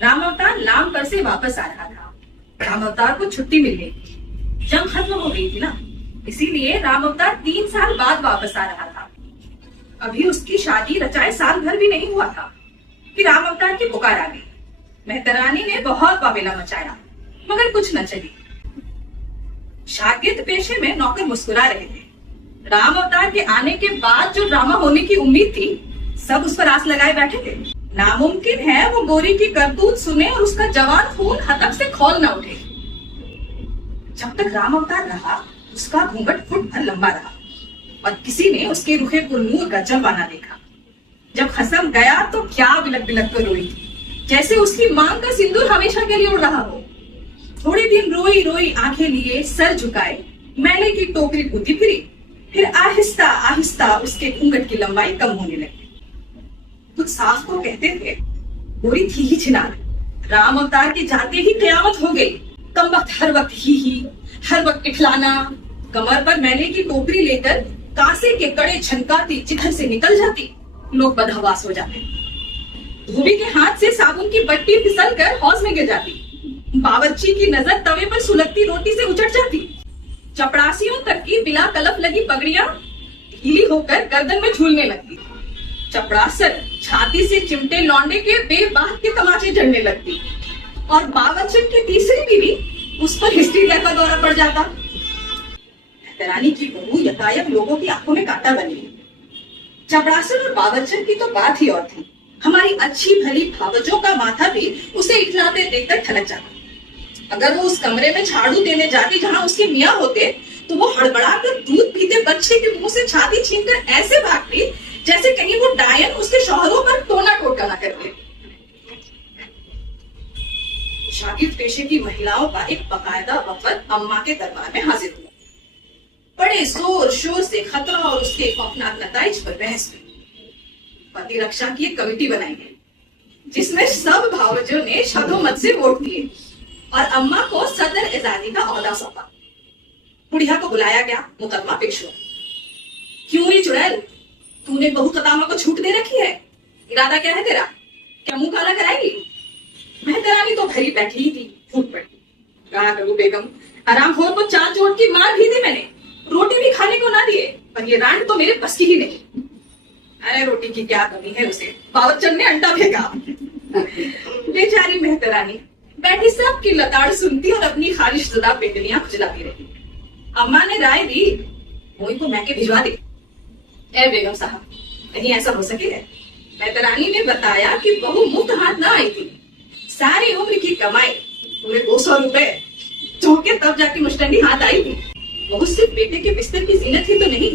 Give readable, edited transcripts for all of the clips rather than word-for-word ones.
राम अवतार नाम पर से वापस आ रहा था। राम अवतार को छुट्टी मिल गई, जंग खत्म हो गई थी ना, इसीलिए राम अवतार 3 साल बाद वापस आ रहा था। अभी उसकी शादी रचाए साल भर भी नहीं हुआ था कि राम अवतार की पुकार आ गई। मेहतरानी ने बहुत वावेला मचाया, मगर कुछ न चली। शागिर्द पेशे में नौकर मुस्कुरा रहे थे। राम अवतार के आने के बाद जो ड्रामा होने की उम्मीद थी, सब उस पर आस लगाए बैठे थे। नामुमकिन है वो गोरी की करतूत सुने और उसका जवान खून हतक से खौल न उठे। जब तक राम अवतार रहा, उसका घूंघट फुट भर लंबा रहा और किसी ने उसके रुखे पुरनूर का जलवा न देखा। जब खसम गया तो क्या बिलक बिलक कर रोई, जैसे उसकी मांग का सिंदूर हमेशा के लिए उड़ रहा हो। थोड़े दिन रोई रोई आंखें लिए सर झुकाए मैले की टोकरी कूदी फिरी, फिर आहिस्ता आहिस्ता उसके घूंघट की लंबाई कम होने लगी। कुछ साफ को कहते थे, गोरी थी ही छिनार, राम अवतार के जाते ही कयामत हो गई। कम वक्त हर वक्त ही हर वक्त इठलाना, कमर पर मैले की टोकरी लेकर कांसे के कड़े झनकाती जिधर से निकल जाती, लोग बदहवास हो जाते। धोबी के हाथ से साबुन की बट्टी फिसल कर हौज में गिर जाती। बावर्ची की नजर तवे पर सुलगती रोटी से उचट जाती। चपड़ासियों तक की बिला कलफ लगी पगड़ियां ढीली होकर गर्दन में झूलने लगती। चपड़ासन छाती से चिमटे लौंडे के बेबाक के तमाचे जड़ने लगती और बावर्चन की तीसरी बीवी उस पर हिस्ट्री का दौरा पड़ जाता। रानी की बहू यथायथ लोगों की आंखों में कांटा बनी। चपड़ासन और बावर्चन की तो बात ही और थी। हमारी अच्छी भली भावजों का माथा भी उसे इठलाते देखकर ठनक जाता। अगर वो उस कमरे में झाड़ू देने जाती जहां उसके मियाँ होते, तो वो हड़बड़ाकर दूध पीते बच्चे के मुंह से छाती छीनकर ऐसे भागती जैसे कहीं वो डायन उसके शौहरों पर टोना टोटका ना कर दे। शागिर्द पेशे की महिलाओं का एक बकायदा वफद अम्मा के दरबार में हाजिर हुआ। बड़े जोर शोर से खतरा और उसके खौफनाक नताइज पर बहस हुई। पति रक्षा की एक कमेटी बनाई गई, जिसमें सब भावजों ने शब्दोमत से वोट दिए और अम्मा को सदर एजाजी का ओहदा सौंपा। बुढ़िया को बुलाया गया, मुकदमा पेश हुआ। क्यों रे चुड़ैल, तूने बहू कदामा को छूट दे रखी है? इरादा क्या है तेरा? क्या मुंह काला कराएगी? मेहतरानी तो भरी बैठी ही थी, फूट पड़ी। कहा करूं बेगम, हरामखोर को चार चोट की मार भी दी मैंने, रोटी भी खाने को ना दिए, पर ये रांड तो मेरे बस की ही नहीं। अरे रोटी की क्या कमी है उसे, बावर्चन ने अंडा फेंका। बेचारी मेहतरानी बैठी सबकी लताड़ सुनती और अपनी खारिशज़दा पेटलियां खुजलाती रही। अम्मा ने राय दी, मोई को मैके भिजवा दे। ए बेगम साहब, कहीं ऐसा हो सके? मेहतरानी ने बताया कि बहू मुफ्त हाथ ना आई थी, सारी उम्र की कमाई पूरे 200 रुपए चौके तब जाके मुश्तंडी हाथ आई थी। बहू सिर्फ बेटे के बिस्तर की जीनत ही तो नहीं,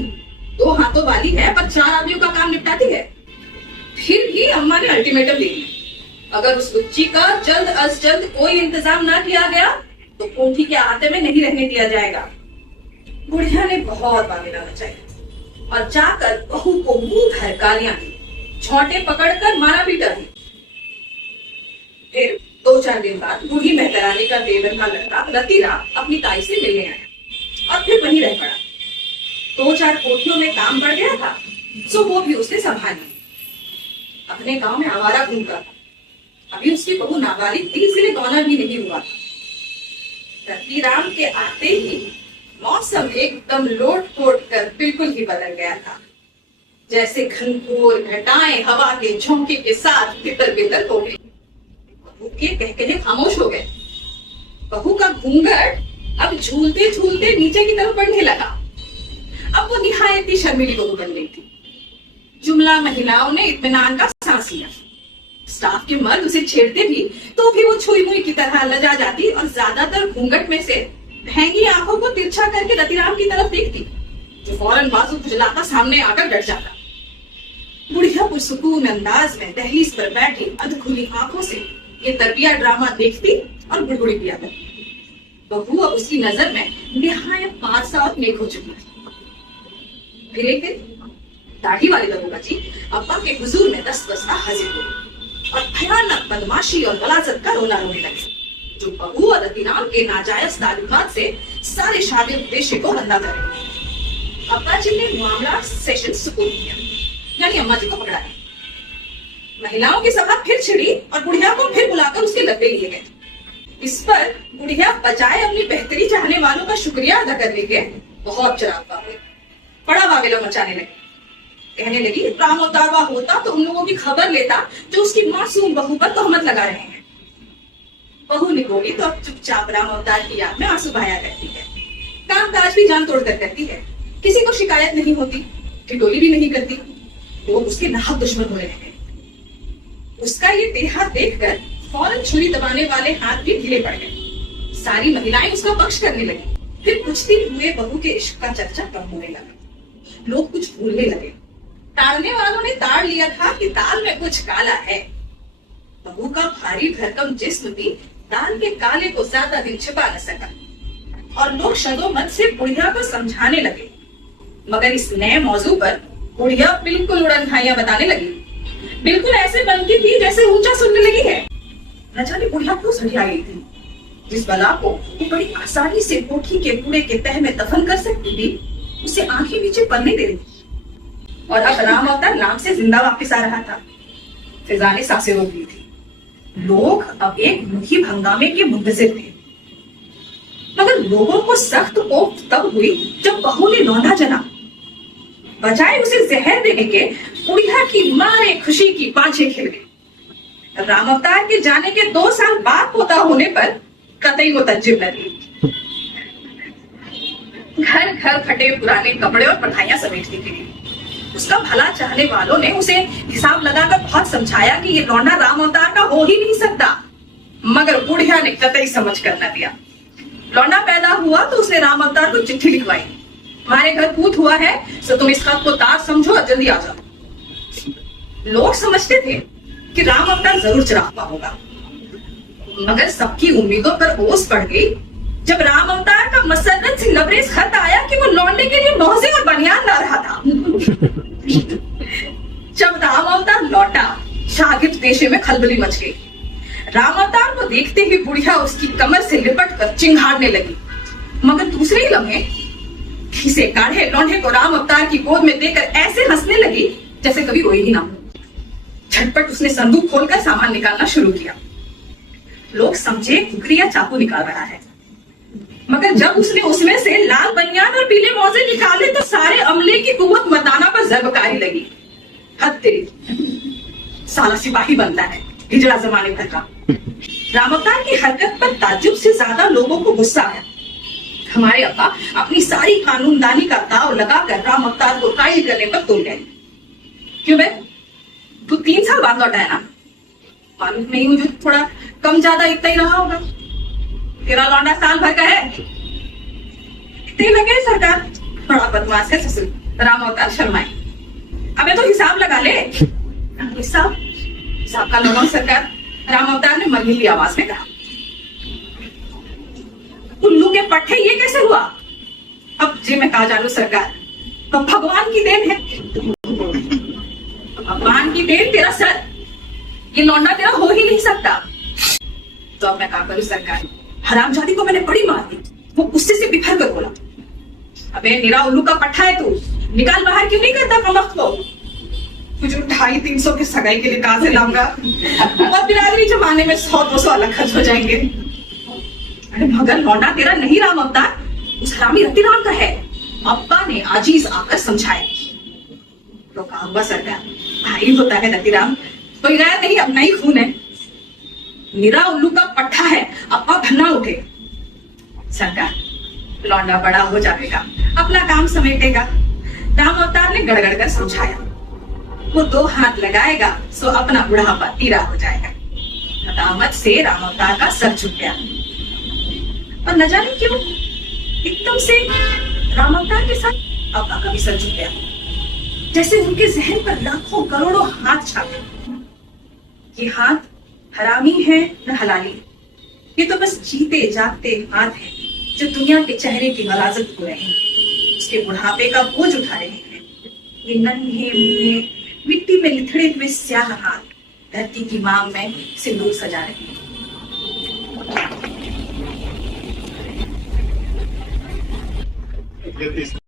2 हाथों वाली है, पर 4 आदमियों का काम निपटाती है। फिर भी अम्मा ने अल्टीमेटम दे दिया, अगर उस बच्ची का जल्द अज जल्द कोई इंतजाम ना किया गया तो कोठी के आते में नहीं रहने दिया जाएगा। बुढ़िया ने बहुत वावेला मचाई और जाकर बहू को मुंह भर गालियां दी, छोटे पकड़कर मारा पीटा दी। फिर 2-4 दिन बाद बूढ़ी मेहतरानी का देवर का लड़का लतीरा अपनी ताई से मिलने आया और फिर वहीं रह पड़ा। 2-4 कोठियों में काम बढ़ गया था, सो वो भी उसने संभाली। अपने गांव में आवारा घूमता था। अभी उसकी बहू नाबालिग थी, इसलिए गौना भी नहीं हुआ था। रतीराम के आते ही मौसम एकदम लोट पोट कर बिल्कुल ही बदल गया था, जैसे घनघोर घटाएं हवा के झोंके के साथ बितर बितर हो गई। बहू के कहकहे खामोश हो गए। बहू का घूंघट अब झूलते झूलते नीचे की तरफ बढ़ने लगा। अब वो निहायत ही शर्मीली बहू बन गई थी। जुमला महिलाओं ने इत्मीनान का सांस लिया। स्टाफ के मर्द उसे छेड़ते भी तो भी वो छुई मुई की तरह लजा जाती और ज्यादातर घूंघट में से भैंगी आंखों को तिरछा करके रतिराम की तरफ देखती, जो फौरन बाजू खुजलाता सामने आकर डट जाता। बुढ़िया पुरसुकून अंदाज में दहलीज पर बैठी अधखुली आंखों से ये तरबिया ड्रामा देखती और गुड़गुड़ी पिया करती। बहू अब उसकी नजर में निहायत पासा और नेक हो चुकी थी। फिर एक दिन दाढ़ी वाले दरोगा जी अब्बा के हुजूर में 10 बस्ता हाजिर हुए और भयानक बदमाशी और गलाजत का रोना रोने लगे, जो बहू और रतीराम के नाजायज ताल्लुकात से सारे शागिर्द पेशे को रंदा करे। अब्बा जी ने मामला सेशन सुकून किया, यानी अम्मा जी को पकड़ा दिया। महिलाओं की सभा फिर छिड़ी और बुढ़िया को फिर बुलाकर उसके के डब्बे लिए गए। इस पर बुढ़िया बजाय अपनी बेहतरी चाहने वालों का शुक्रिया अदा करने के बहुत चिराग बाबे बड़ा वावेला मचाने लगी। कहने लगी राम अवतारवा होता तो उन लोगों की खबर लेता जो उसकी मासूम बहू पर तोहमत लगा रहे हैं। बहू निकोली तो अब चुपचाप राम अवतार की याद में आंसू बहाया करती है, काम काज भी जान तोड़कर करती है, किसी को शिकायत नहीं होती, ठिठोली भी नहीं करती। लोग उसके नाहक दुश्मन होने लगे। उसका ये देहात देखकर फौरन छुरी दबाने वाले हाथ भी ढीले पड़ गए। सारी महिलाएं उसका पक्ष करने लगी। फिर कुछ दिन हुए बहू के इश्क का चर्चा कम होने लगा। लोग कुछ भूलने लगे। टालने वालों ने ताड़ लिया था कि दाल में कुछ काला है। बहू का भारी भरकम जिस्म भी दाल के काले को ज्यादा दिन छिपा न सका और लोग शदोमत से बुढ़िया को समझाने लगे। मगर इस नए मौजू पर बुढ़िया बिल्कुल उड़न खाइयां बताने लगी। बिल्कुल ऐसे बनती थी जैसे ऊंचा सुनने लगी है। न जाने बुढ़िया क्यों सड़ी आई थी। जिस बला को वो बड़ी आसानी से कोठी के कूड़े के तह में दफन कर सकती थी, उसे आंखें नीचे पड़ने दे रही थी। और अब राम अवतार नाम से जिंदा वापिस आ रहा था। फिजा ने सांसें रोक ली थी। लोग अब एक मुखी हंगामे के मुंतजिर थे। मगर लोगों को सख्त कोफ्त तब हुई जब बहू ने लौंडा जना। बजाय उसे जहर देने के बुढ़िया की मारे खुशी की बाँछें खिल गई। राम अवतार के जाने के 2 साल बाद पोता होने पर कतई वो तज्जिब न दी। घर घर फटे पुराने कपड़े और पढ़ाइयां समेटती थी। उसका भला चाहने वालों ने उसे हिसाब लगाकर बहुत समझाया कि ये लौंडा राम अवतार का हो ही नहीं सकता। मगर बुढ़िया ने कतई समझ कर न दिया। लौंडा पैदा हुआ तो उसने राम अवतार को चिट्ठी लिखवाई, हमारे घर पूत हुआ है तो तुम इस खत को तार समझो और जल्दी आ जाओ। लोग समझते थे कि राम अवतार जरूर चिराग होगा। मगर सबकी उम्मीदों पर ओस पड़ गई जब राम अवतार का मसरत से लबरेज खत आया कि वो लौंडे के लिए मौजे और बनियान ला रहा था। जब राम अवतार लौटा, शागिर्द पेशे में खलबली मच गई। राम अवतार को देखते ही बुढ़िया उसकी कमर से लिपट कर चिंघाड़ने लगी। मगर दूसरे ही लम्हे खीसे काढ़े लौंडे को राम अवतार की गोद में देकर ऐसे हंसने लगी जैसे कभी रोई ही ना हो। झटपट उसने संदूक खोलकर सामान निकालना शुरू किया। लोग समझे कुकरी या चाकू निकाल रहा है। मगर जब उसने उसमें से लाल बनियान और पीले मोजे निकाले तो सारे अमले की कुव्वत मर्दाना पर जरबकारी लगी। हद तेरी, साला सिपाही बनता है हिजड़ा जमाने भर का। राम अवतार की हरकत पर ताज्जुब से ज्यादा लोगों को गुस्सा है। हमारे अब्बा अपनी सारी कानूनदानी का दाव लगाकर राम अवतार को कायल करने पर तुल गए। क्यों बे, तू 3 साल बाद लौटा है ना? मालूम नहीं, मुझे थोड़ा कम ज्यादा इतना ही रहा होगा। तेरा लौंडा साल भर का है, इतने लगे सरकार। बड़ा बदमाश है ससुर। राम अवतार शर्माए। अबे तो हिसाब लगा ले। हिसाब का लगाओ सरकार, राम अवतार ने मरघीली आवाज में कहा। उल्लू के पट्टे, ये कैसे हुआ? अब जी मैं कहा जानू सरकार, तो भगवान की देन है। भगवान की देन तेरा सर, ये लौंडा तेरा हो ही नहीं सकता। तो अब मैं कहा करूं सरकार? हरामजादी को मैंने बड़ी मार दी। वो गुस्से से बिफर कर बोला, अबे मेरा उल्लू का पट्टा है तू, निकाल बाहर क्यों नहीं करता कमबख्त को? तुझे 250-300 की सगाई के लिए कहां से लाऊंगा? और बिरादरी जमाने में 100-200 अलग खर्च हो जाएंगे। अरे मगर लौंडा तेरा नहीं राम अवतार, उस हरामी रतिराम का है। अब्बा ने आजीज आकर समझाया। तो कहा हुआ सरकार, भाई होता है रतिराम, कोई गैर नहीं, अपना ही खून है। मेरा उल्लू का पट्टा है, अब्बा भन्ना उठे। सरकार, लौंडा बड़ा हो जाएगा, अपना काम समेटेगा। राम अवतार ने गड़गड़ कर समझाया। वो 2 हाथ लगाएगा सो अपना बुढ़ापा तीरा हो जाएगा। नदामत से राम अवतार का सर झुक गया। और न जाने क्यों एकदम से राम अवतार के साथ अब्बा का भी सर झुक गया, जैसे उनके जहन पर लाखों करोड़ों हाथ छापे। ये हाथ हरामी है न हलाली, ये तो बस जीते जागते हाथ है जो दुनिया के चेहरे की गलाजत हो रहे हैं, उसके बुढ़ापे का बोझ उठा रहे हैं। ये नन्हे मुन्ने मिट्टी में लिथड़े हुए स्याह हाथ धरती की मांग में सिंदूर सजा रहे हैं।